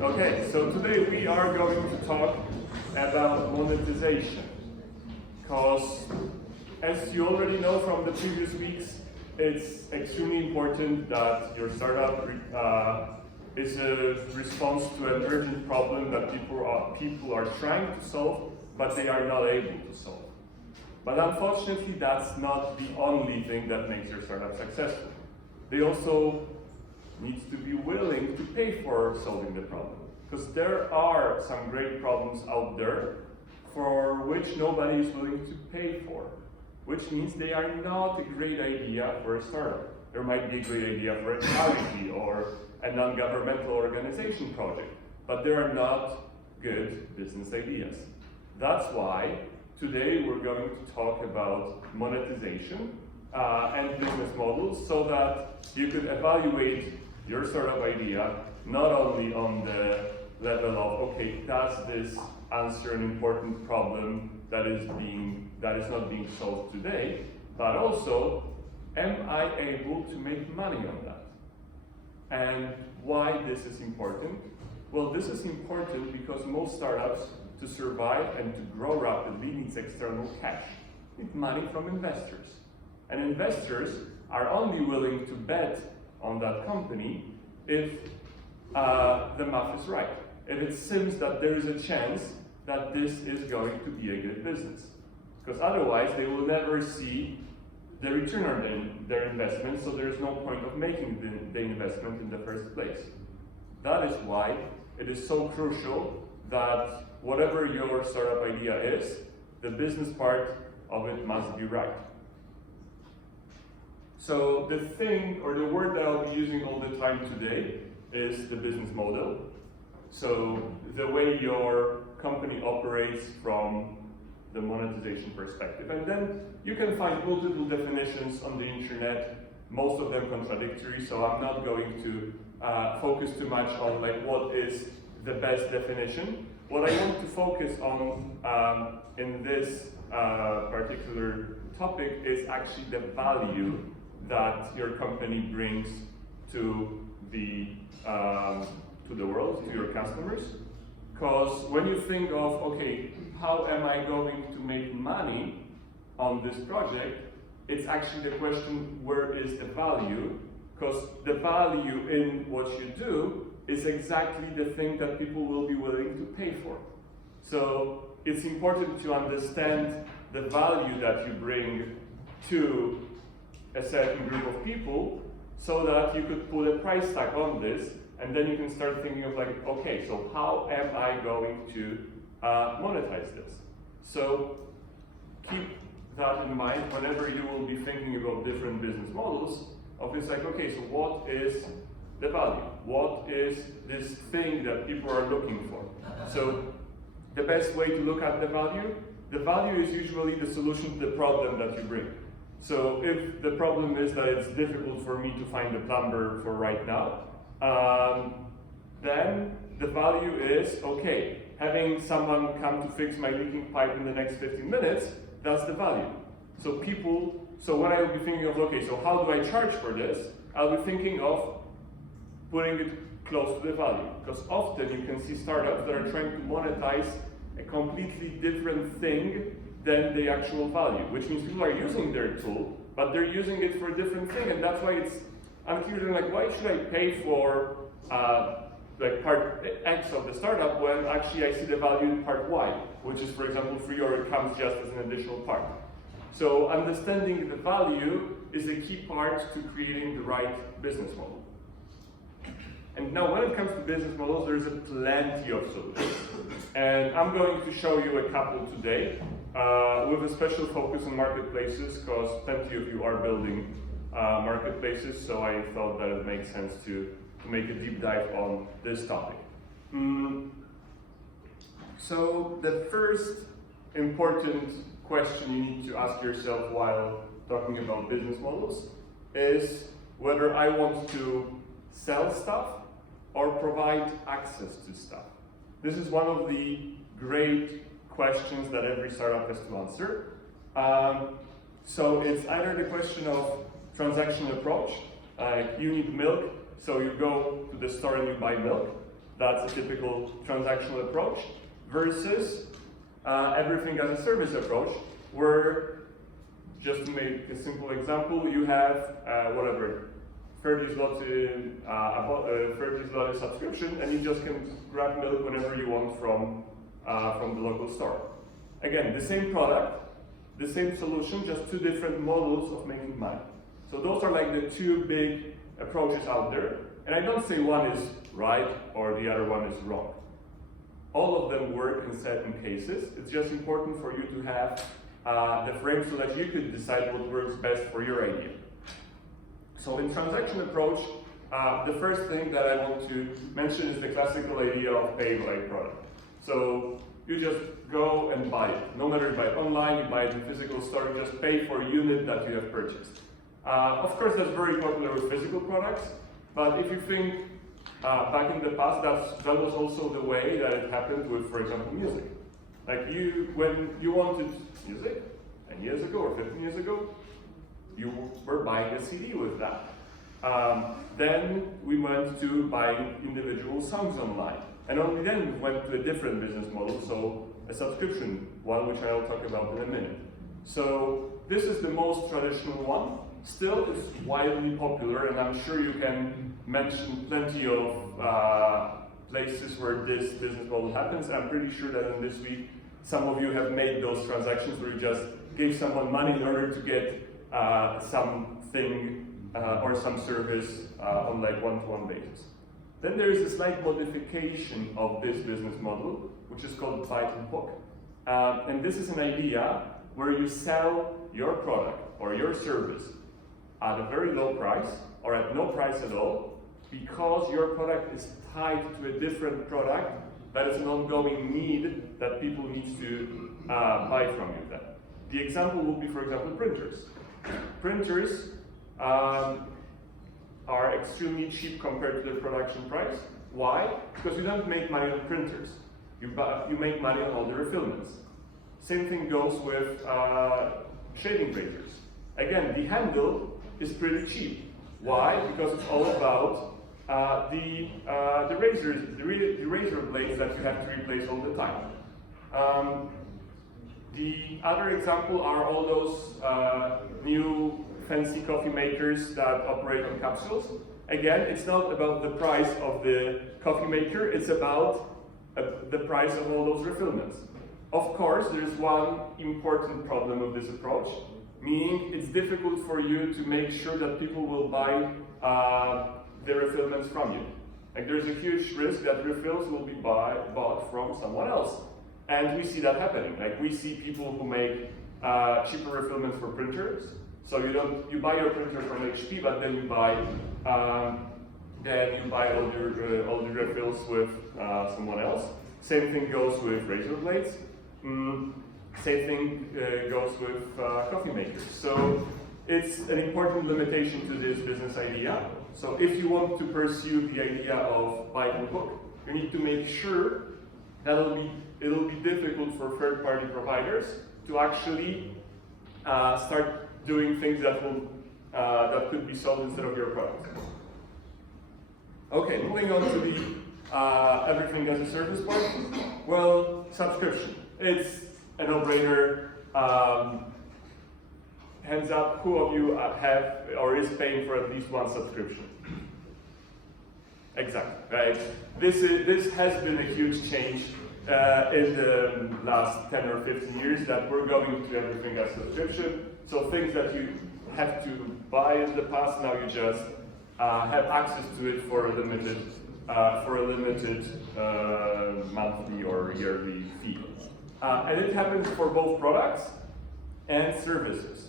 Okay, so today we are going to talk about monetization, because as you already know from the previous weeks, it's extremely important that your startup is a response to an urgent problem that people are trying to solve, but they are not able to solve. But unfortunately, that's not the only thing that makes your startup successful. They also need to be willing to pay for solving the problem, because there are some great problems out there for which nobody is willing to pay for, which means they are not a great idea for a startup. There might be a great idea for a charity or a non-governmental organization project, but they are not good business ideas. That's why today we're going to talk about monetization and business models, so that you could evaluate your startup idea not only on the level of, okay, does this answer an important problem that is not being solved today, but also, am I able to make money on that? And why this is important? Well, this is important because most startups, to survive and to grow rapidly, needs external cash, need money from investors. And investors are only willing to bet on that company if the math is right. If it seems that there is a chance that this is going to be a good business. Because otherwise they will never see the return on their investment, so there is no point of making the investment in the first place. That is why it is so crucial that whatever your startup idea is, the business part of it must be right. So the thing, or the word that I'll be using all the time today is the business model. So the way your company operates from the monetization perspective. And then you can find multiple definitions on the internet, most of them contradictory, so I'm not going to focus too much on like what is the best definition. What I want to focus on in this particular topic is actually the value that your company brings to the world, to your customers. Because when you think of, okay, how am I going to make money on this project, it's actually the question, where is the value? Because the value in what you do is exactly the thing that people will be willing to pay for. So it's important to understand the value that you bring to a certain group of people, so that you could put a price tag on this, and then you can start thinking of like, okay, so how am I going to monetize this? So keep that in mind whenever you will be thinking about different business models, of it's like, okay, so what is the value? What is this thing that people are looking for? So the best way to look at the value is usually the solution to the problem that you bring. So if the problem is that it's difficult for me to find a plumber for right now, then the value is, okay, having someone come to fix my leaking pipe in the next 15 minutes, that's the value. So when I will be thinking of, okay, so how do I charge for this? I'll be thinking of putting it close to the value. Because often you can see startups that are trying to monetize a completely different thing than the actual value, which means people are using their tool, but they're using it for a different thing, and that's why it's unclear, like, why should I pay for like part X of the startup when actually I see the value in part Y, which is, for example, free, or it comes just as an additional part. So understanding the value is a key part to creating the right business model. And now when it comes to business models, there's plenty of solutions. And I'm going to show you a couple today, with a special focus on marketplaces, because plenty of you are building marketplaces, so I thought that it makes sense to make a deep dive on this topic. So the first important question you need to ask yourself while talking about business models is whether I want to sell stuff or provide access to stuff. This is one of the great questions that every startup has to answer. So it's either the question of transaction approach, you need milk, so you go to the store and you buy milk. That's a typical transactional approach, versus everything as a service approach, where, just to make a simple example, you have whatever, 30 zloty subscription, and you just can grab milk whenever you want from the local store. Again, the same product, the same solution, just two different models of making money. So those are like the two big approaches out there. And I don't say one is right or the other one is wrong. All of them work in certain cases. It's just important for you to have the frame so that you could decide what works best for your idea. So in transaction approach, the first thing that I want to mention is the classical idea of pay-by product. So you just go and buy it. No matter you buy it online, you buy it in physical store, you just pay for a unit that you have purchased. Of course, that's very popular with physical products, but if you think back in the past, that was also the way that it happened with, for example, music. Like when you wanted music 10 years ago or 15 years ago, you were buying a CD with that. Then we went to buying individual songs online. And only then we went to a different business model, so a subscription one, which I'll talk about in a minute. So this is the most traditional one. Still, it's widely popular, and I'm sure you can mention plenty of places where this business model happens. I'm pretty sure that in this week, some of you have made those transactions where you just gave someone money in order to get something or some service on like one-to-one basis. Then there is a slight modification of this business model, which is called buy and hook. And this is an idea where you sell your product or your service at a very low price or at no price at all, because your product is tied to a different product that is an ongoing need that people need to buy from you then. The example would be, for example, printers. Printers are extremely cheap compared to the production price. Why? Because you don't make money on printers. You make money on all the refillments. Same thing goes with shaving razors. Again, the handle is pretty cheap. Why? Because it's all about the razor blades that you have to replace all the time. The other example are all those new fancy coffee makers that operate on capsules. Again, it's not about the price of the coffee maker, it's about the price of all those refillments. Of course, there's one important problem with this approach, meaning it's difficult for you to make sure that people will buy the refillments from you. Like there's a huge risk that refills will be bought from someone else. And we see that happening. Like we see people who make cheaper refillments for printers. So you buy your printer from HP, but then you buy all the refills with someone else. Same thing goes with razor blades. Same thing goes with coffee makers. So it's an important limitation to this business idea. So if you want to pursue the idea of buy and hook, you need to make sure that it'll be difficult for third-party providers to actually start doing things that could be sold instead of your product. Okay, moving on to the everything as a service part. Well, subscription. It's a no-brainer. Hands up, who of you have or is paying for at least one subscription? Exactly, right? This has been a huge change in the last 10 or 15 years that we're going to everything as subscription. So things that you have to buy in the past, now you just have access to it for a limited monthly or yearly fee. And it happens for both products and services.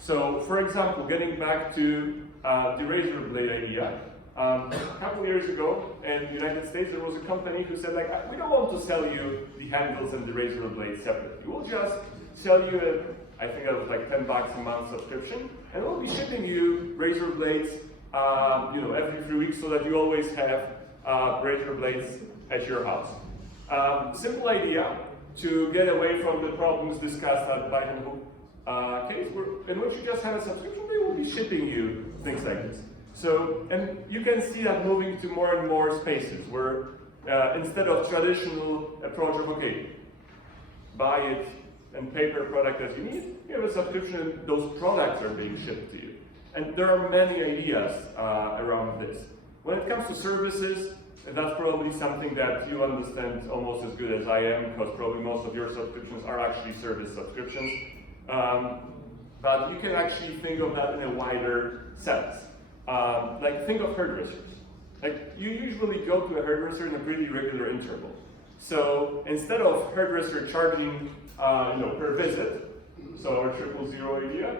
So, for example, getting back to the razor blade idea, a couple of years ago in the United States, there was a company who said, like, we don't want to sell you the handles and the razor blades separately. We'll just sell you I think that was like $10 a month subscription, and we'll be shipping you razor blades, every 3 weeks, so that you always have razor blades at your house. Simple idea to get away from the problems discussed at buy and hook case, in which you just have a subscription. They will be shipping you things like this. So, and you can see that moving to more and more spaces where Instead of traditional approach of, okay, buy it and pay per product as you need, you have a subscription and those products are being shipped to you. And there are many ideas around this. When it comes to services, that's probably something that you understand almost as good as I am, because probably most of your subscriptions are actually service subscriptions. But you can actually think of that in a wider sense. Like think of hairdressers. Like you usually go to a hairdresser in a pretty regular interval. So instead of hairdresser charging per visit, so our 000 idea,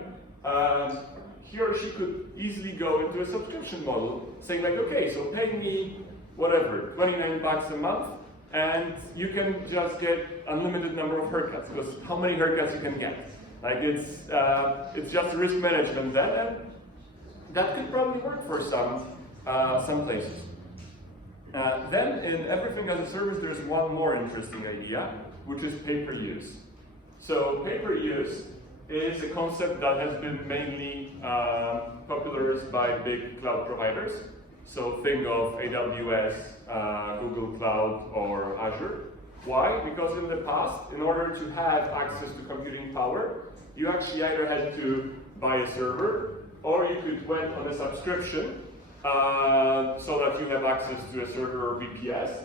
he or she could easily go into a subscription model, saying like, okay, so pay me whatever, 29 bucks a month, and you can just get unlimited number of haircuts, because how many haircuts you can get? Like it's just risk management then, and that could probably work for some places. Then in everything as a service, there's one more interesting idea, which is pay-per-use. So pay-per-use is a concept that has been mainly popularized by big cloud providers. So think of AWS, Google Cloud, or Azure. Why? Because in the past, in order to have access to computing power, you actually either had to buy a server, or you could went on a subscription so that you have access to a server or VPS.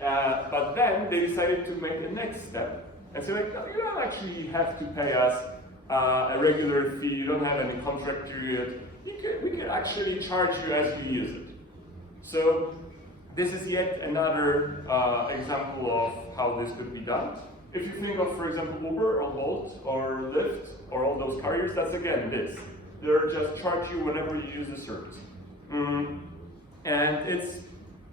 But then they decided to make the next step and say, like, no, you don't actually have to pay us a regular fee, you don't have any contract period. We can actually charge you as we use it. So this is yet another example of how this could be done. If you think of, for example, Uber or Bolt or Lyft or all those carriers, that's again this. They're just charge you whenever you use the service. And it's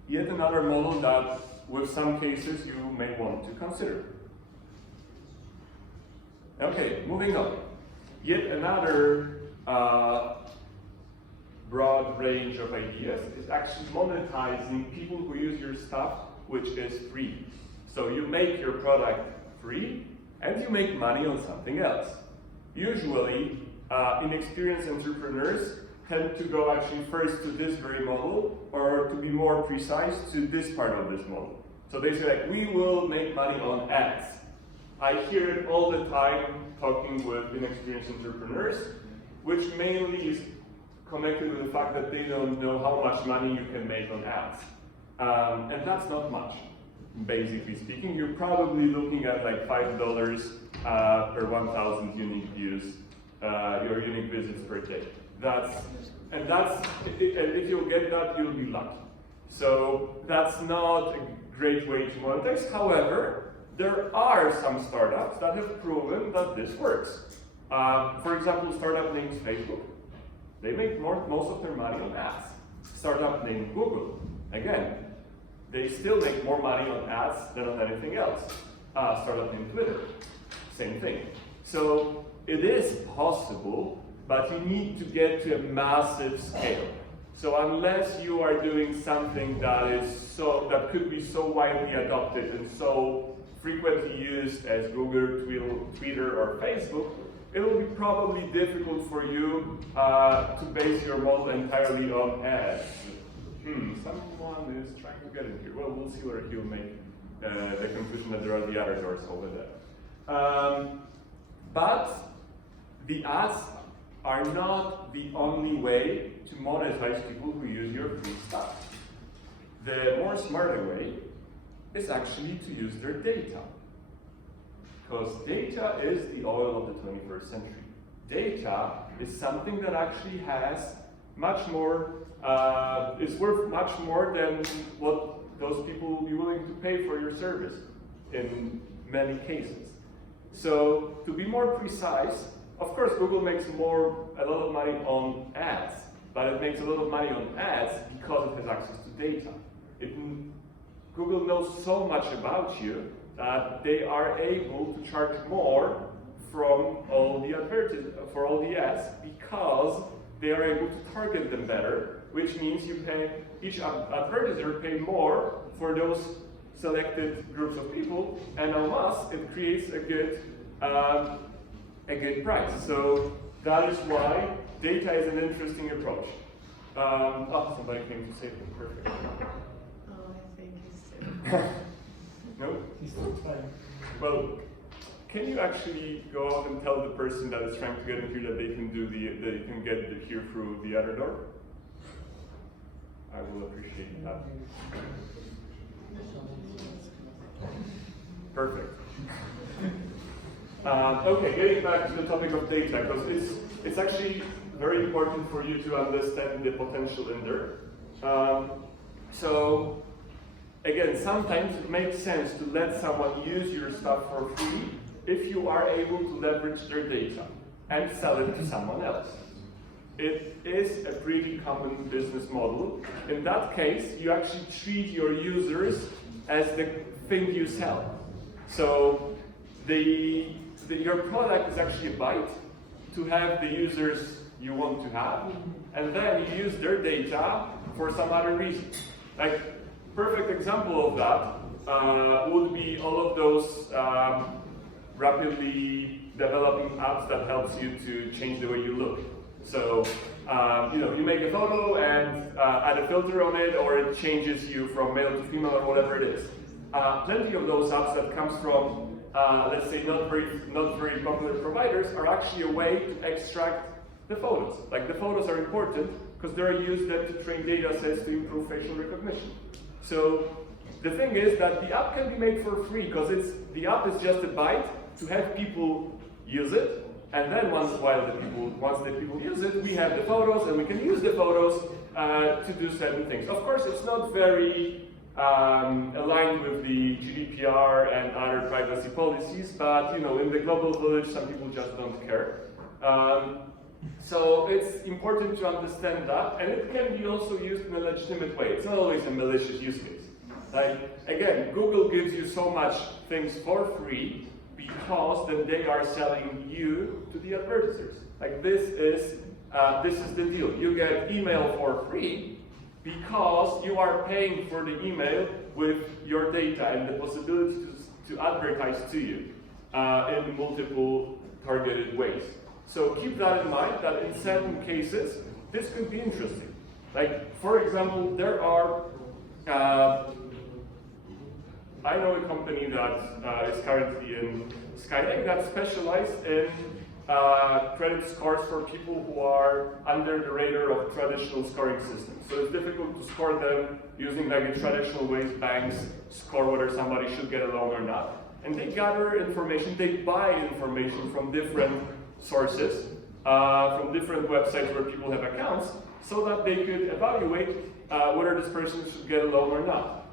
yet another model that, with some cases, you may want to consider. Okay, moving on. Yet another broad range of ideas is actually monetizing people who use your stuff, which is free. So you make your product free, and you make money on something else. Usually, inexperienced entrepreneurs tend to go actually first to this very model, or to be more precise, to this part of this model. So they say, like, we will make money on ads. I hear it all the time talking with inexperienced entrepreneurs, which mainly is connected with the fact that they don't know how much money you can make on ads. And that's not much, basically speaking. You're probably looking at like $5 per 1,000 unique views, your unique visits per day. And if you'll get that, you'll be lucky. So that's not a great way to monetize. However, there are some startups that have proven that this works. For example, startup named Facebook. They make most of their money on ads. Startup named Google. Again, they still make more money on ads than on anything else. Startup named Twitter. Same thing. So it is possible, but you need to get to a massive scale. So unless you are doing something that could be so widely adopted and so frequently used as Google, Twitter, or Facebook, it will be probably difficult for you to base your model entirely on ads. Someone is trying to get in here. Well, we'll see whether he'll make the conclusion that there are the other doors over there. But the ads are not the only way to monetize people who use your free stuff. The more smarter way is actually to use their data. Because data is the oil of the 21st century. Data is something that actually has much more, is worth much more than what those people will be willing to pay for your service in many cases. So to be more precise, of course Google makes a lot of money on ads, but it makes a lot of money on ads because it has access to data. Google knows so much about you that they are able to charge more from all the ads because they are able to target them better, which means each advertiser pay more for those selected groups of people, and en masse, it creates a good price. So that is why data is an interesting approach. Somebody came to save me, perfect. Oh, I think No? He's still trying. Well, can you actually go out and tell the person that is trying to get in here that they can get here through the other door? I will appreciate that. Perfect. Okay, getting back to the topic of data, because it's actually very important for you to understand the potential in there. So, again, sometimes it makes sense to let someone use your stuff for free if you are able to leverage their data and sell it to someone else. It is a pretty common business model. In that case, you actually treat your users as the thing you sell. So your product is actually a byte to have the users you want to have, and then you use their data for some other reason. Like, perfect example of that would be all of those rapidly developing apps that helps you to change the way you look. So, you make a photo and add a filter on it, or it changes you from male to female, or whatever it is. Plenty of those apps that comes from, let's say, not very popular providers are actually a way to extract the photos. Like, the photos are important because they're used then to train data sets to improve facial recognition. So the thing is that the app can be made for free because the app is just a byte to have people use it. And then once the people use it, we have the photos, and we can use the photos to do certain things. Of course, it's not very aligned with the GDPR and other privacy policies, but in the global village, some people just don't care. So it's important to understand that, and it can be also used in a legitimate way. It's not always a malicious use case. Like, again, Google gives you so much things for free because then they are selling you to the advertisers. Like, this is the deal. You get email for free because you are paying for the email with your data and the possibility to advertise to you in multiple targeted ways. So keep that in mind, that in certain cases, this could be interesting. Like, for example, there are, I know a company that is currently in Skyline that specializes in credit scores for people who are under the radar of traditional scoring systems. So it's difficult to score them using like the traditional ways banks score whether somebody should get a loan or not. And they gather information, they buy information from different sources, from different websites where people have accounts, so that they could evaluate whether this person should get a loan or not.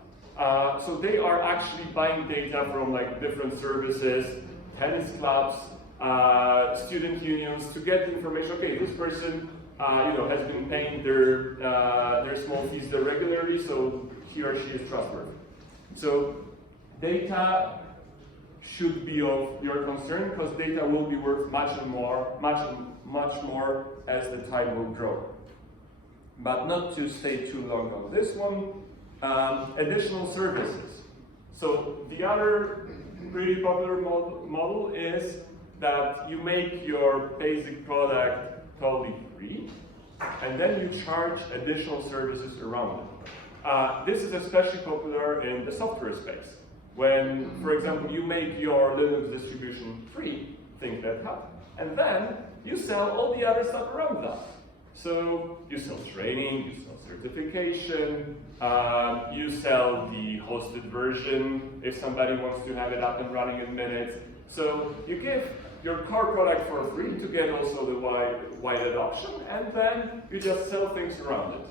So they are actually buying data from like different services, tennis clubs, student unions, to get information. Okay, this person has been paying their small fees regularly, so he or she is trustworthy. So data should be of your concern, because data will be worth much more as the time will grow. But not to stay too long on this one. Additional services. So the other pretty popular model is that you make your basic product totally free, and then you charge additional services around it. This is especially popular in the software space. When, for example, you make your Linux distribution free, think that hub, and then you sell all the other stuff around that. So you sell training, you sell certification, you sell the hosted version if somebody wants to have it up and running in minutes. So you give your core product for free to get also the wide adoption, and then you just sell things around it.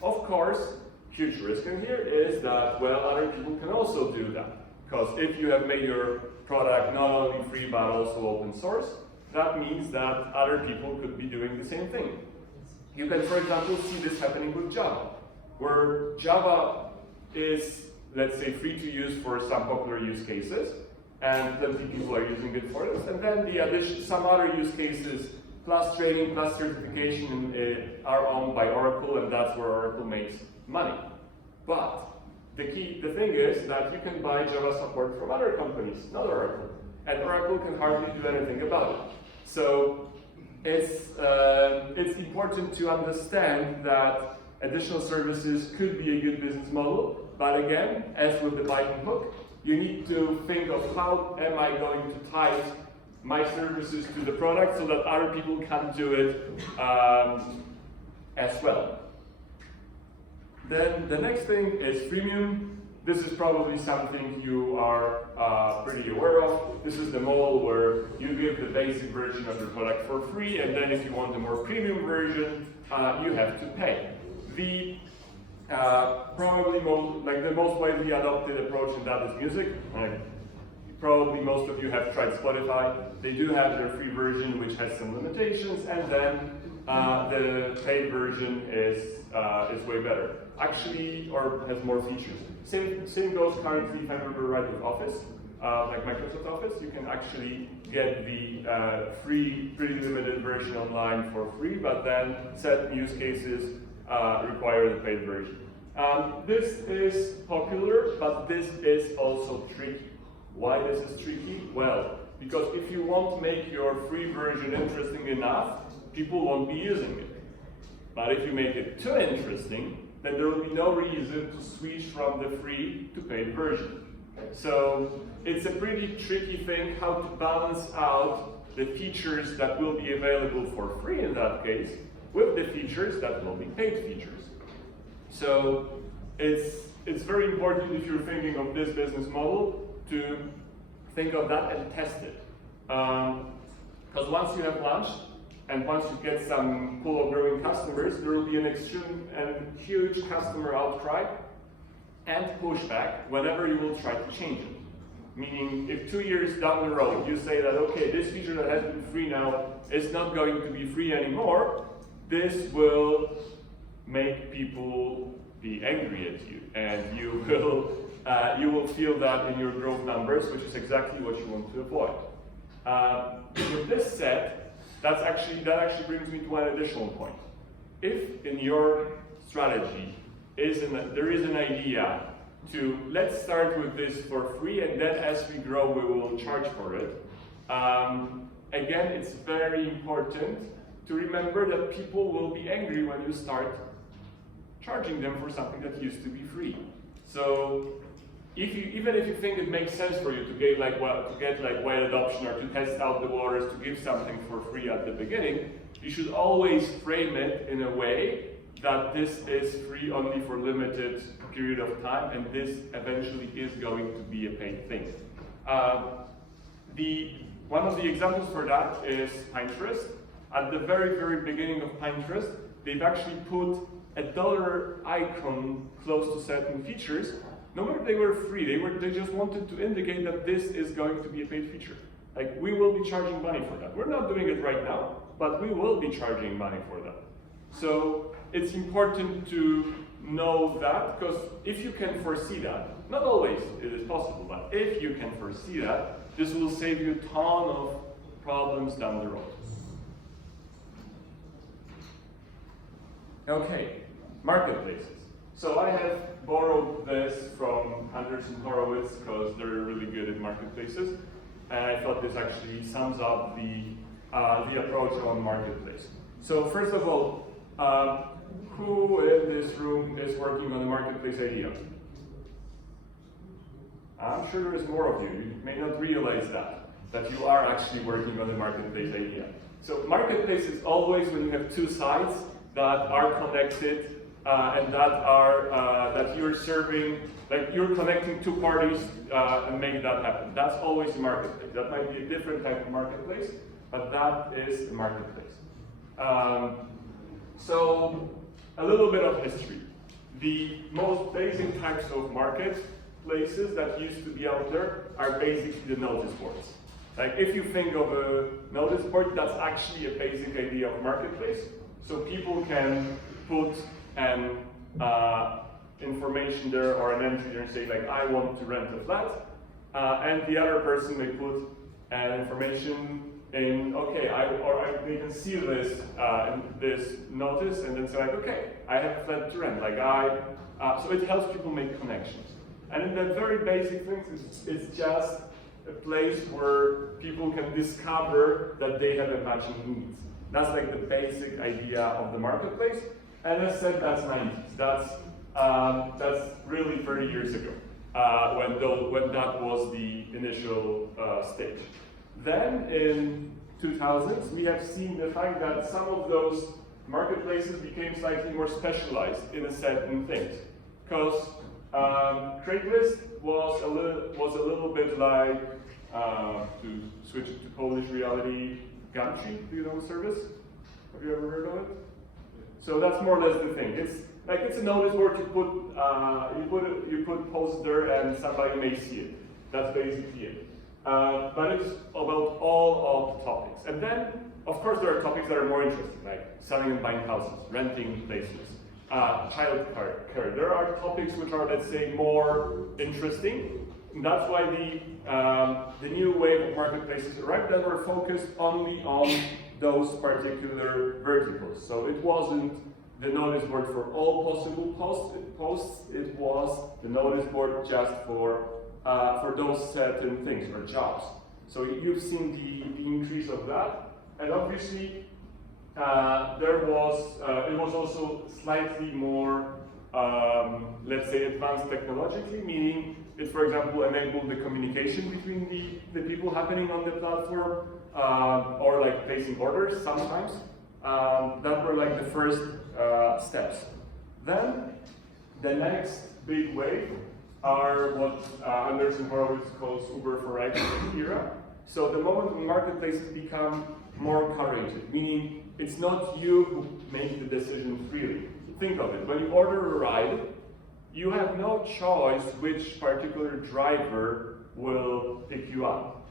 Of course, huge risk in here is that, well, other people can also do that. Because if you have made your product not only free but also open source, that means that other people could be doing the same thing. You can, for example, see this happening with Java, where Java is, let's say, free to use for some popular use cases, and plenty of people are using it for this. And then some other use cases, plus training, plus certification, are owned by Oracle, and that's where Oracle makes money. But the thing is that you can buy Java support from other companies, not Oracle, and Oracle can hardly do anything about it. So it's important to understand that additional services could be a good business model, But again, as with the bite and hook, you need to think of how am I going to tie my services to the product so that other people can do it as well. Then the next thing is freemium. This is probably something you are pretty aware of. This is the model where you give the basic version of your product for free, and then if you want a more premium version, you have to pay. The probably the most widely adopted approach in that is music. Probably most of you have tried Spotify. They do have their free version, which has some limitations, and then the paid version is way better. Actually, or has more features. Same goes currently, if I remember right, with Office. Like Microsoft Office, you can actually get the free, pretty limited version online for free, but then certain use cases require the paid version. This is popular, but this is also tricky. Why this is tricky? Well, because if you won't make your free version interesting enough, people won't be using it. But if you make it too interesting, then there will be no reason to switch from the free to paid version. So it's a pretty tricky thing how to balance out the features that will be available for free in that case with the features that will be paid features. So it's very important if you're thinking of this business model to think of that and test it. Because once you have launched, and once you get some pool of growing customers, there will be an extreme and huge customer outcry and pushback whenever you will try to change it. Meaning, if 2 years down the road you say that, okay, this feature that has been free now is not going to be free anymore, this will make people be angry at you, and you will feel that in your growth numbers, which is exactly what you want to avoid. With this said, that actually brings me to an additional point. If in your strategy there is an idea to let's start with this for free, and then as we grow we will charge for it, again, it's very important to remember that people will be angry when you start charging them for something that used to be free. So even if you think it makes sense for you to get wide adoption or to test out the waters, to give something for free at the beginning, you should always frame it in a way that this is free only for limited period of time, and this eventually is going to be a paid thing. One of the examples for that is Pinterest. At the very, very beginning of Pinterest, they've actually put a dollar icon close to certain features. No matter if they were free, they just wanted to indicate that this is going to be a paid feature. Like, we will be charging money for that. We're not doing it right now, but we will be charging money for that. So it's important to know that, because if you can foresee that, not always it is possible, but if you can foresee that, this will save you a ton of problems down the road. Okay, marketplaces. So I have borrowed this from Anderson Horowitz because they're really good at marketplaces, and I thought this actually sums up the approach on marketplace. So first of all, who in this room is working on a marketplace idea? I'm sure there is more of you. You may not realize that you are actually working on a marketplace idea. So marketplace is always when you have two sides that are connected and that you're serving, like you're connecting two parties and making that happen. That's always a marketplace. That might be a different type of marketplace, but that is a marketplace. So a little bit of history. The most basic types of marketplaces that used to be out there are basically the notice boards. Like, if you think of a notice board, that's actually a basic idea of marketplace. So people can put an information there or an entry there and say, like, I want to rent a flat, and the other person may put an information in, okay, they can see this this notice and then say, like, okay, I have a flat to rent. Like, so it helps people make connections. And in the very basic things, it's just a place where people can discover that they have a matching needs. That's like the basic idea of the marketplace. And as I said, that's 90s. That's That's really 30 years ago, when that was the initial stage. Then in 2000s, we have seen the fact that some of those marketplaces became slightly more specialized in a certain things. Because Craigslist was a little bit like, to switch it to Polish reality, Gumtree. Do you know the service? Have you ever heard of it? So that's more or less the thing. It's a notice board. You put post there and somebody may see it. That's basically it. But it's about all of the topics. And then, of course, there are topics that are more interesting, like selling and buying houses, renting places, child care. There are topics which are, let's say, more interesting. And that's why the new wave of marketplaces arrived that were focused only on those particular verticals. So it wasn't the notice board for all possible posts. It was the notice board just for those certain things or jobs. So you've seen the increase of that, and obviously it was also slightly more, let's say, advanced technologically, meaning it, for example, enabled the communication between the people happening on the platform, or like placing orders sometimes. That were like the first steps. Then the next big wave are what Anderson Horowitz calls Uber for ride era. So the moment when marketplaces become more curated, meaning it's not you who make the decision freely. Think of it, when you order a ride, you have no choice which particular driver will pick you up.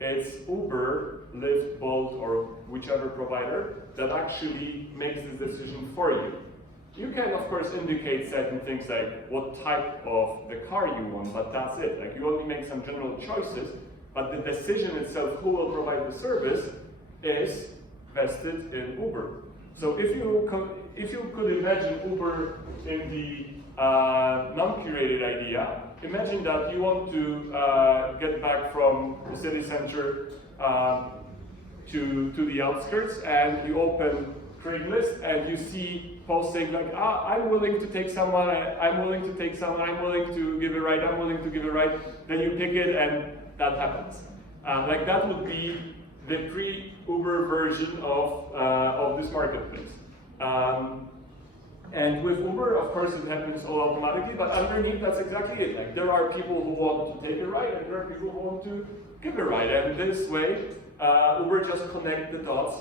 It's Uber, Lyft, Bolt, or whichever provider that actually makes the decision for you. You can, of course, indicate certain things like what type of the car you want, but that's it. Like, you only make some general choices, but the decision itself, who will provide the service, is vested in Uber. So if you could imagine Uber in the non-curated idea, imagine that you want to get back from the city center to the outskirts, and you open Craigslist and you see posts saying like, I'm willing to take someone, I'm willing to take someone, I'm willing to give a ride, I'm willing to give a ride. Then you pick it and that happens. Like that would be the pre-Uber version of this marketplace. And with Uber, of course, it happens all automatically, but underneath, that's exactly it. Like, there are people who want to take a ride, and there are people who want to give a ride. And this way, Uber just connect the dots,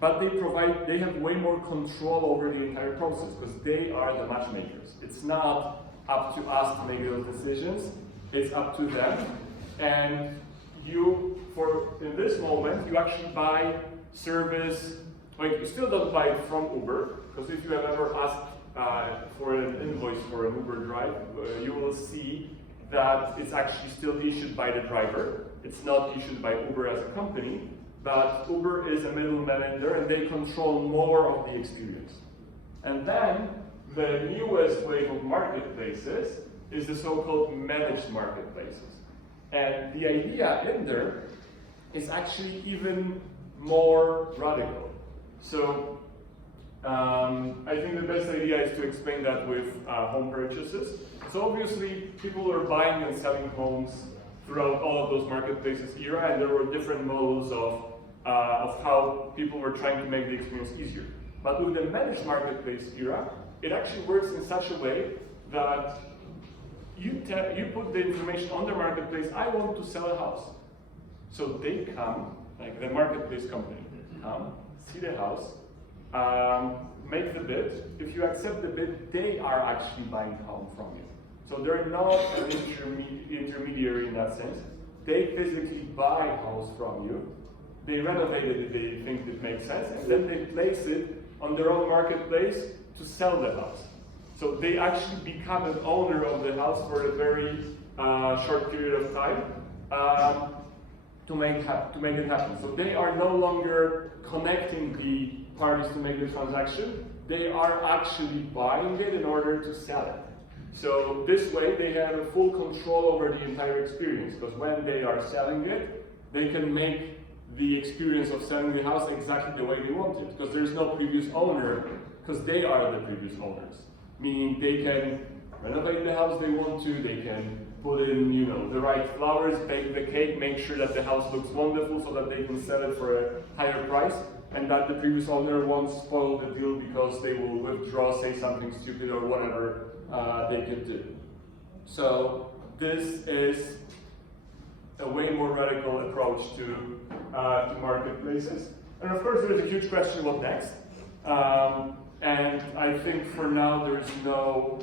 but they have way more control over the entire process, because they are the matchmakers. It's not up to us to make those decisions, it's up to them. And in this moment, you actually buy service. Like, you still don't buy it from Uber, because if you have ever asked for an invoice for an Uber drive, you will see that it's actually still issued by the driver. It's not issued by Uber as a company, but Uber is a middleman in there, and they control more of the experience. And then the newest wave of marketplaces is the so-called managed marketplaces. And the idea in there is actually even more radical. So I think the best idea is to explain that with home purchases. So obviously, people are buying and selling homes throughout all of those marketplaces era, and there were different models of how people were trying to make the experience easier. But with the managed marketplace era, it actually works in such a way that you put the information on the marketplace, I want to sell a house. So they come, like the marketplace company, come, see the house, make the bid. If you accept the bid, they are actually buying the home from you. So they're not an intermediary in that sense. They physically buy a house from you. They renovate it if they think it makes sense, and then they place it on their own marketplace to sell the house. So they actually become an owner of the house for a very short period of time to make it happen. So they are no longer connecting the parties to make the transaction. They are actually buying it in order to sell it. So this way they have a full control over the entire experience, because when they are selling it, they can make the experience of selling the house exactly the way they want it, because there's no previous owner, because they are the previous owners. meaning they can renovate the house they want to, they can put in, you know, the right flowers, bake the cake, make sure that the house looks wonderful so that they can sell it for a higher price, and that the previous owner won't spoil the deal because they will withdraw, say something stupid or whatever they could do. So this is a way more radical approach to marketplaces. And of course there's a huge question, what next? And I think for now there's no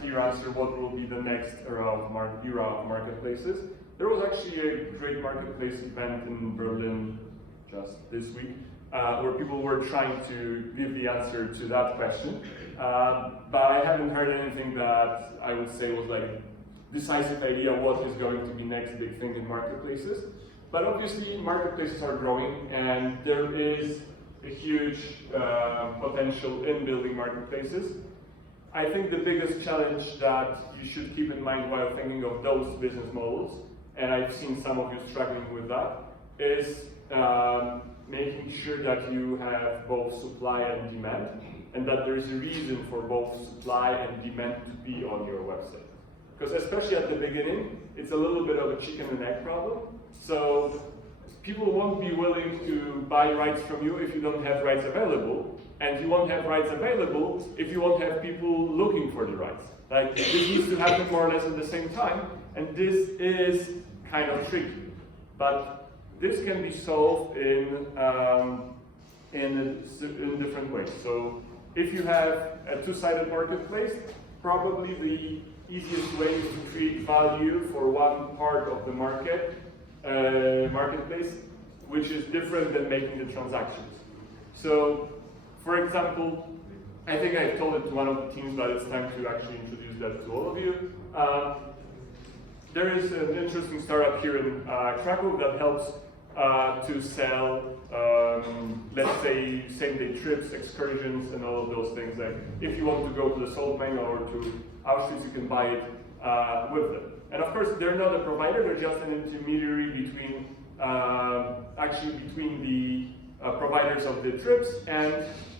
clear answer what will be the next era of marketplaces. There was actually a great marketplace event in Berlin just this week where people were trying to give the answer to that question. But I haven't heard anything that I would say was like a decisive idea what is going to be next big thing in marketplaces. But obviously marketplaces are growing and there is a huge potential in building marketplaces. I think the biggest challenge that you should keep in mind while thinking of those business models, and I've seen some of you struggling with that, is making sure that you have both supply and demand, and that there's a reason for both supply and demand to be on your website. Because especially at the beginning, it's a little bit of a chicken and egg problem. So people won't be willing to buy rights from you if you don't have rights available, and you won't have rights available if you won't have people looking for the rights. Like, this needs to happen more or less at the same time, and this is kind of tricky. But this can be solved in different ways. So if you have a two-sided marketplace, probably the easiest way is to create value for one part of the marketplace, which is different than making the transactions. So, for example, I think I've told it to one of the teams, but it's time to actually introduce that to all of you. There is an interesting startup here in Krakow that helps to sell, let's say, same-day trips, excursions, and all of those things. Like, if you want to go to the Salt Mine or to Auschwitz, you can buy it with them. And of course, they're not a provider; they're just an intermediary between, between the providers of the trips and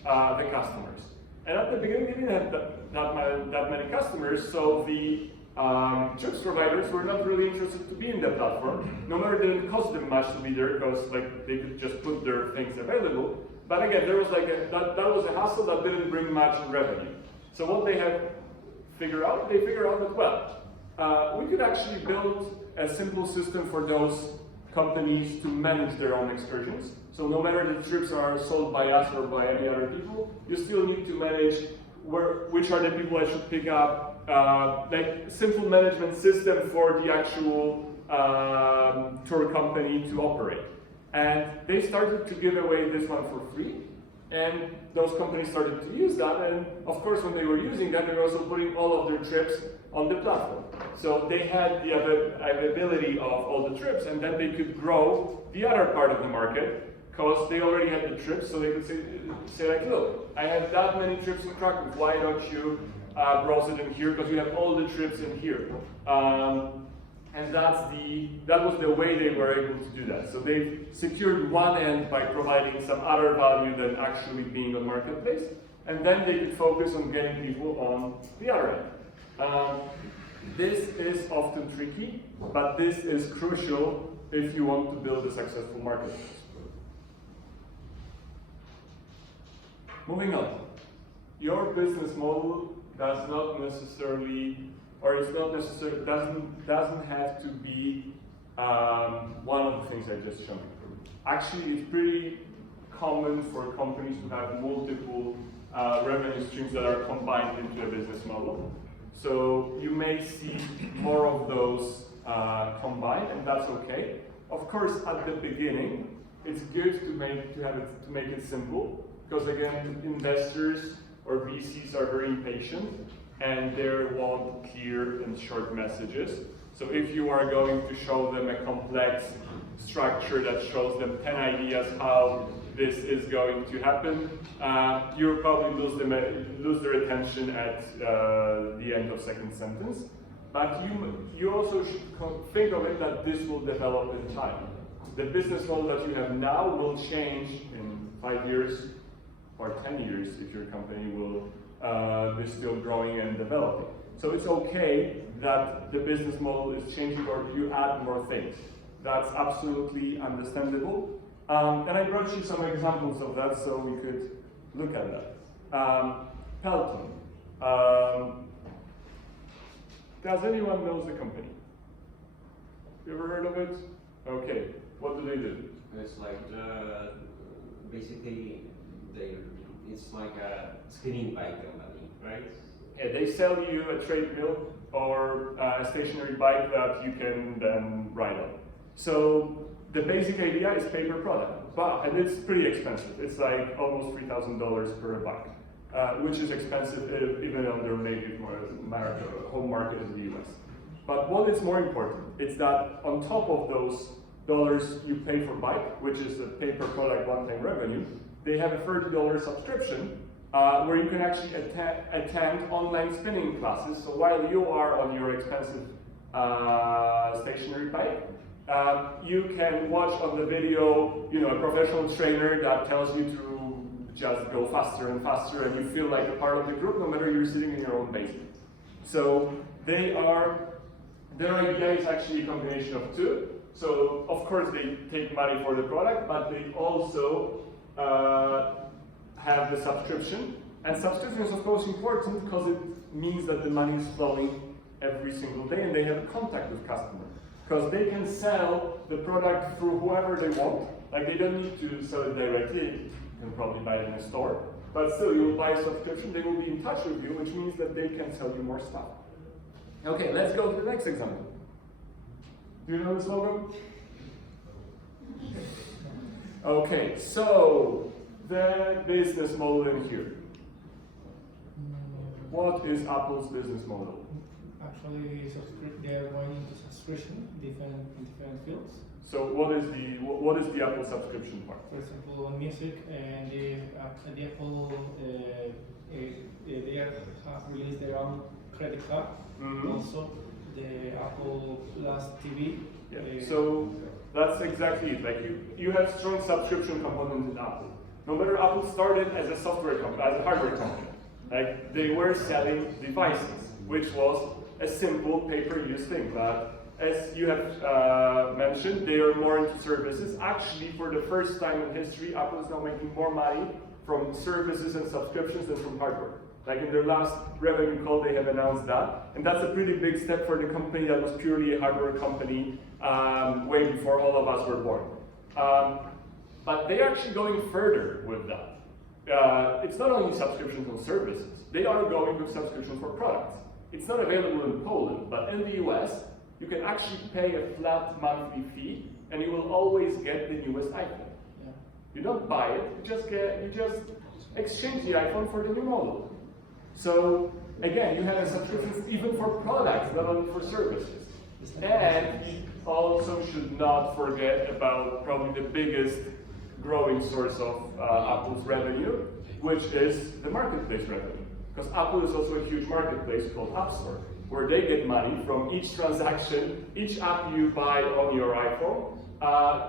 the customers. And at the beginning, they didn't have that many customers, so the trips providers were not really interested to be in the platform. No matter it didn't cost them much to be there because like they could just put their things available. But again, there was like that was a hassle that didn't bring much revenue. So what they have figured out, they figured out that we could actually build a simple system for those companies to manage their own excursions. So no matter the trips are sold by us or by any other people, you still need to manage which are the people I should pick up. Like simple management system for the actual tour company to operate. And they started to give away this one for free. And those companies started to use that, and of course when they were using that, they were also putting all of their trips on the platform. So they had the availability of all the trips, and then they could grow the other part of the market, because they already had the trips, so they could say like, look, I have that many trips in Krakow, why don't you browse it in here, because you have all the trips in here. And that was the way they were able to do that. So they secured one end by providing some other value than actually being on marketplace, and then they could focus on getting people on the other end. This is often tricky, but this is crucial if you want to build a successful marketplace. Moving on, your business model does not necessarily, or it's not necessarily, doesn't have to be one of the things I just showed you. Actually, it's pretty common for companies to have multiple revenue streams that are combined into a business model. So you may see more of those combined, and that's okay. Of course, at the beginning, it's good to make it simple, because again, investors or VCs are very impatient, and they want clear and short messages. So if you are going to show them a complex structure that shows them 10 ideas how this is going to happen, you'll probably lose their attention at the end of second sentence. But you also should think of it that this will develop in time. The business model that you have now will change in 5 years or 10 years if your company will they're still growing and developing. So it's okay that the business model is changing or you add more things. That's absolutely understandable. And I brought you some examples of that so we could look at that. Peloton. Does anyone knows the company? You ever heard of it? Okay, what do they do? It's like basically it's like a spinning bike company, right? Yeah, they sell you a treadmill or a stationary bike that you can then ride on. So the basic idea is pay per product, and it's pretty expensive. It's like almost $3,000 per bike, which is expensive even under maybe America, home market in the US. But what is more important is that on top of those dollars you pay for bike, which is a pay per product one-time revenue, they have a $30 subscription where you can actually attend online spinning classes. So while you are on your expensive stationary bike, you can watch on the video, a professional trainer that tells you to just go faster and faster, and you feel like a part of the group, no matter you're sitting in your own basement. So their idea is actually a combination of two. So of course they take money for the product, but they also have the subscription. And subscription is of course important because it means that the money is flowing every single day and they have a contact with customers. Because they can sell the product through whoever they want. Like they don't need to sell it directly, you can probably buy it in a store. But still, you'll buy a subscription, they will be in touch with you, which means that they can sell you more stuff. Okay, let's go to the next example. Do you know this logo? Okay, so the business model in here. What is Apple's business model? Actually, they are going into subscription in different fields. So what is the Apple subscription part? For example, on music, and the Apple they have released their own credit card. Mm-hmm. Also, the Apple Plus TV. Yeah. So that's exactly it. Like you have strong subscription components in Apple. No matter Apple started as a software company, as a hardware company, like they were selling devices, which was a simple pay-per-use thing. But as you have mentioned, they are more into services. Actually, for the first time in history, Apple is now making more money from services and subscriptions than from hardware. Like in their last revenue call, they have announced that. And that's a pretty big step for the company that was purely a hardware company way before all of us were born. But they're actually going further with that. It's not only subscriptions on services. They are going with subscriptions for products. It's not available in Poland, but in the US, you can actually pay a flat monthly fee, and you will always get the newest iPhone. Yeah. You don't buy it; you just exchange the iPhone for the new model. So again, you have a subscription even for products, not only for services. And you also should not forget about probably the biggest growing source of Apple's revenue, which is the marketplace revenue. Because Apple is also a huge marketplace called App Store, where they get money from each transaction, each app you buy on your iPhone,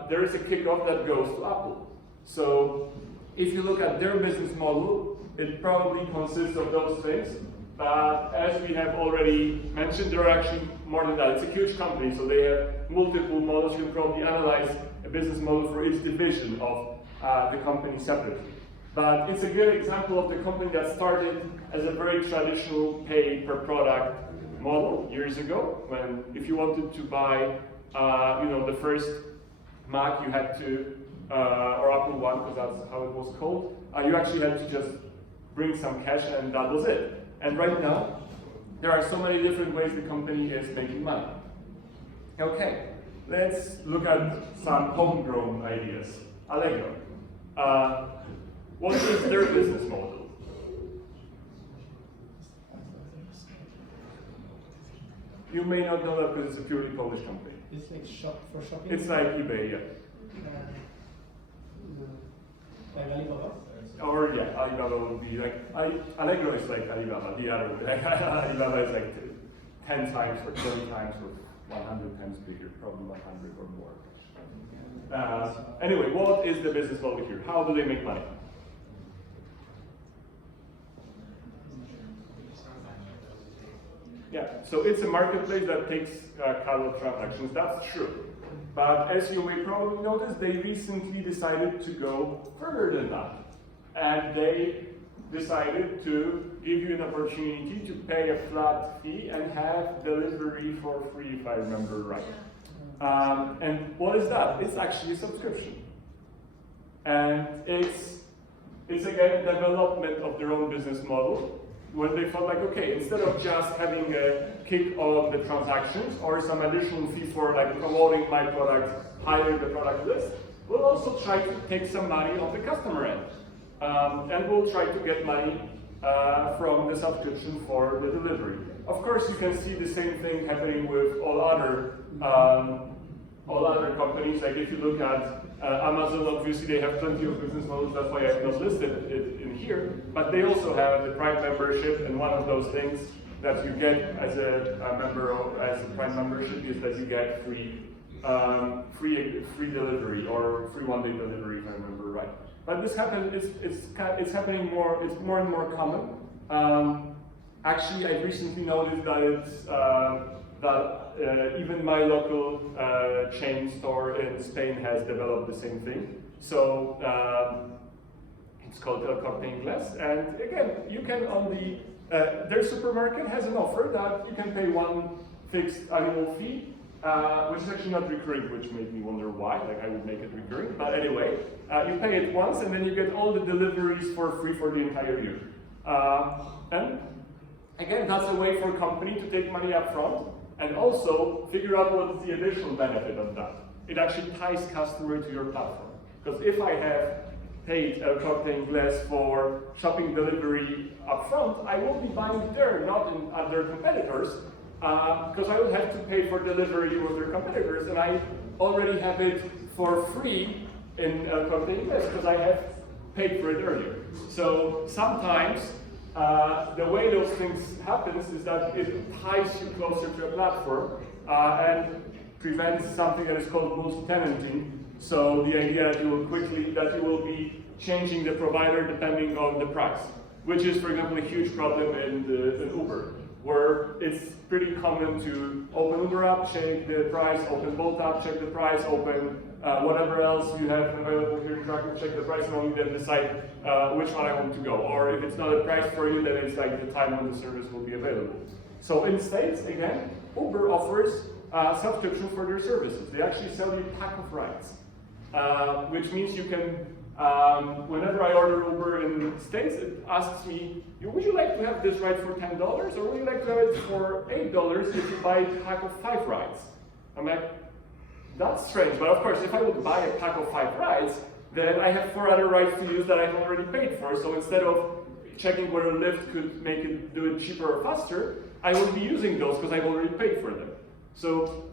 there is a kickoff that goes to Apple. So if you look at their business model, it probably consists of those things. But as we have already mentioned, there are actually more than that. It's a huge company, so they have multiple models. You can probably analyze a business model for each division of the company separately. But it's a good example of the company that started as a very traditional pay per product model years ago, when if you wanted to buy the first Mac, you had to, or Apple One, because that's how it was called, you actually had to just bring some cash and that was it. And right now, there are so many different ways the company is making money. Okay, let's look at some homegrown ideas. Allegro. What is their business model? You may not know that because it's a purely Polish company. It's like shop for shopping? It's like eBay, yeah. Like Alibaba? Or yeah, Alibaba would be like, Allegro is like Alibaba, the other way. Alibaba is like 10 times or 20 times or 100 times bigger, probably 100 or more. Anyway, what is the business model here? How do they make money? Yeah, so it's a marketplace that takes cattle transactions, that's true. But as you may probably notice, they recently decided to go further than that. And they decided to give you an opportunity to pay a flat fee and have delivery for free, if I remember right. And what is that? It's actually a subscription. And it's again a development of their own business model, when they felt like, okay, instead of just having a kick on the transactions or some additional fee for like promoting my product higher the product list, we'll also try to take some money on the customer end. And we'll try to get money from the subscription for the delivery. Of course, you can see the same thing happening with all other companies. Like if you look at Amazon, obviously they have plenty of business models, that's why I've not listed it in here, but they also have the Prime membership, and one of those things that you get as a member as a Prime membership is that you get free delivery or free one-day delivery, if I remember right. But this happens, it's happening more, it's more and more common. Actually, I recently noticed that even my local chain store in Spain has developed the same thing. So it's called El Corte Inglés, and again, you can only their supermarket has an offer that you can pay one fixed annual fee, which is actually not recurring, which made me wonder why. Like I would make it recurring, but anyway, you pay it once, and then you get all the deliveries for free for the entire year. And again, that's a way for a company to take money up front and also figure out what's the additional benefit of that. It actually ties customer to your platform. Because if I have paid El Corte Inglés for shopping delivery up front, I will be buying there, not in other competitors, because I will have to pay for delivery with their competitors, and I already have it for free in El Corte Inglés because I have paid for it earlier. So sometimes the way those things happens is that it ties you closer to a platform and prevents something that is called multi-tenanting. So the idea that you will be changing the provider depending on the price, which is, for example, a huge problem in Uber, where it's pretty common to open Uber app, check the price, open Bolt app, check the price, open whatever else you have available here in Krakow, check the price, and only then decide which one I want to go. Or if it's not a price for you, then it's like the time when the service will be available. So in States, again, Uber offers subscription for their services. They actually sell you a pack of rides, which means you can, whenever I order Uber in the States, it asks me, would you like to have this ride for $10, or would you like to have it for $8 if you buy a pack of 5 rides? I'm like, that's strange, but of course, if I would buy a pack of 5 rides, then I have 4 other rides to use that I've already paid for. So instead of checking whether Lyft could do it cheaper or faster, I will be using those because I've already paid for them. So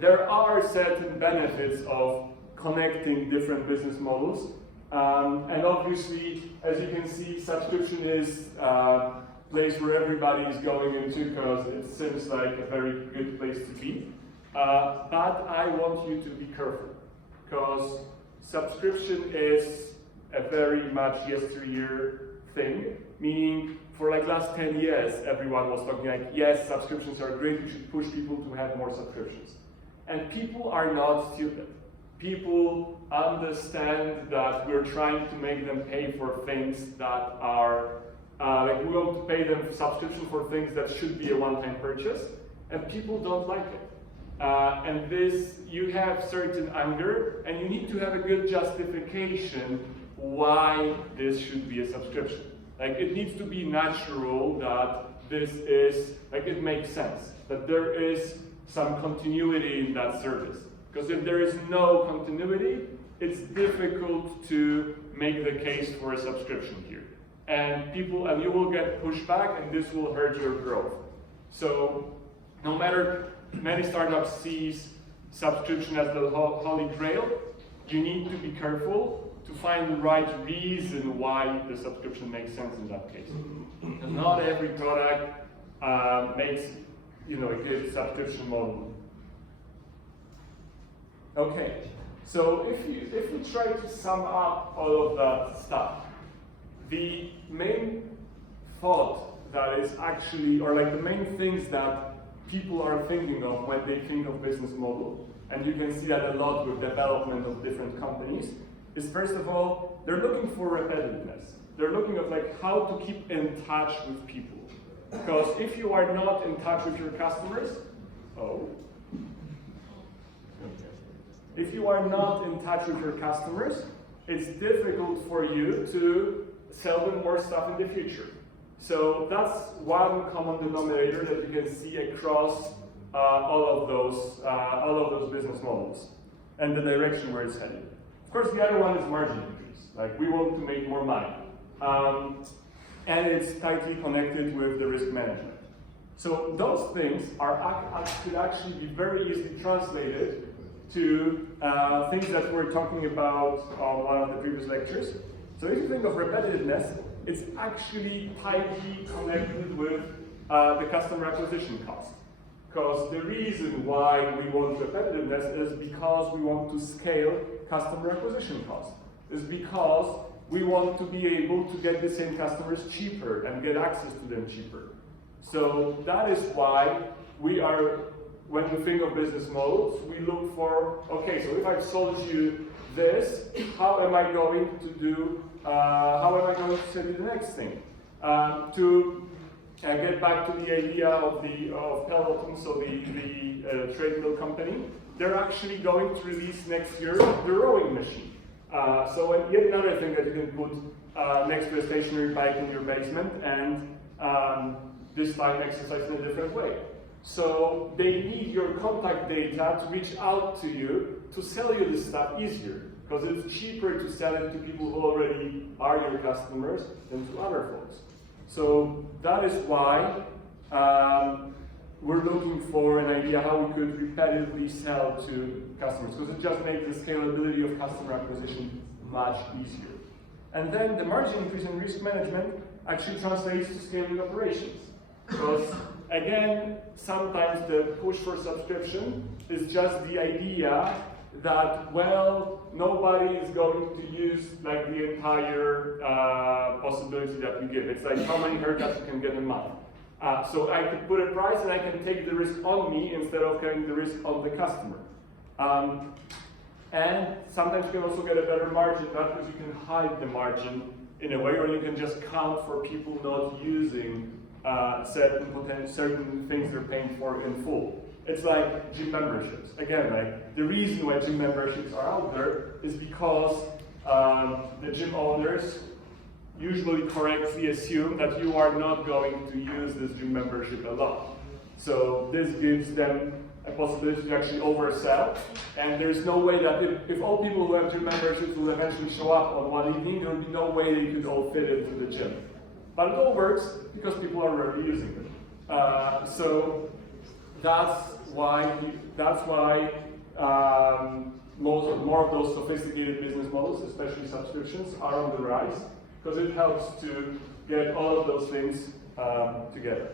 there are certain benefits of connecting different business models. And obviously, as you can see, subscription is a place where everybody is going into because it seems like a very good place to be. But I want you to be careful, because subscription is a very much yesteryear thing, meaning for like last 10 years, everyone was talking like, yes, subscriptions are great, we should push people to have more subscriptions. And people are not stupid. People understand that we're trying to make them pay for things that are, like we want to pay them subscription for things that should be a one-time purchase, and people don't like it. And this, you have certain anger, and you need to have a good justification why this should be a subscription. Like it needs to be natural that this is, like it makes sense, that there is some continuity in that service. Because if there is no continuity, it's difficult to make the case for a subscription here. And you will get pushback, and this will hurt your growth. So no matter many startups sees subscription as the holy grail, you need to be careful to find the right reason why the subscription makes sense in that case. Because not every product makes a good subscription model. Okay, so if we try to sum up all of that stuff, the main thought that is actually, or like the main things that people are thinking of when they think of business model, and you can see that a lot with development of different companies, is first of all, they're looking for repetitiveness. They're looking at like how to keep in touch with people. Because if you are not in touch with your customers, if you are not in touch with your customers, it's difficult for you to sell them more stuff in the future. So that's one common denominator that you can see across all of those business models and the direction where it's headed. Of course, the other one is margin increase. Like we want to make more money, and it's tightly connected with the risk management. So those things could actually be very easily translated to things that we're talking about on one of the previous lectures. So if you think of repetitiveness, it's actually tightly connected with the customer acquisition cost. Because the reason why we want repetitiveness is because we want to scale customer acquisition cost. Is because we want to be able to get the same customers cheaper and get access to them cheaper. So that is why we are, when we think of business models, we look for, okay, so if I've sold you this, how am I going to sell you the next thing? To get back to the idea of Peloton, so the treadmill company, they're actually going to release next year the rowing machine. So yet another thing that you can put next to a stationary bike in your basement and this time exercise in a different way. So they need your contact data to reach out to you to sell you this stuff easier, because it's cheaper to sell it to people who already are your customers than to other folks. So that is why we're looking for an idea how we could repetitively sell to customers, because it just makes the scalability of customer acquisition much easier. And then the margin increase in risk management actually translates to scaling operations. Because again, sometimes the push for subscription is just the idea that, well, nobody is going to use like the entire possibility that we give. It's like how many haircuts you can get a month. So I can put a price and I can take the risk on me instead of carrying the risk on the customer. And sometimes you can also get a better margin because you can hide the margin in a way, or you can just count for people not using certain things they're paying for in full. It's like gym memberships. Again, like the reason why gym memberships are out there is because the gym owners usually correctly assume that you are not going to use this gym membership a lot. So this gives them a possibility to actually oversell, and there's no way that if all people who have gym memberships will eventually show up on one evening, there would be no way they could all fit into the gym. But it all works because people are rarely using them. So that's why more of those sophisticated business models, especially subscriptions, are on the rise, because it helps to get all of those things together.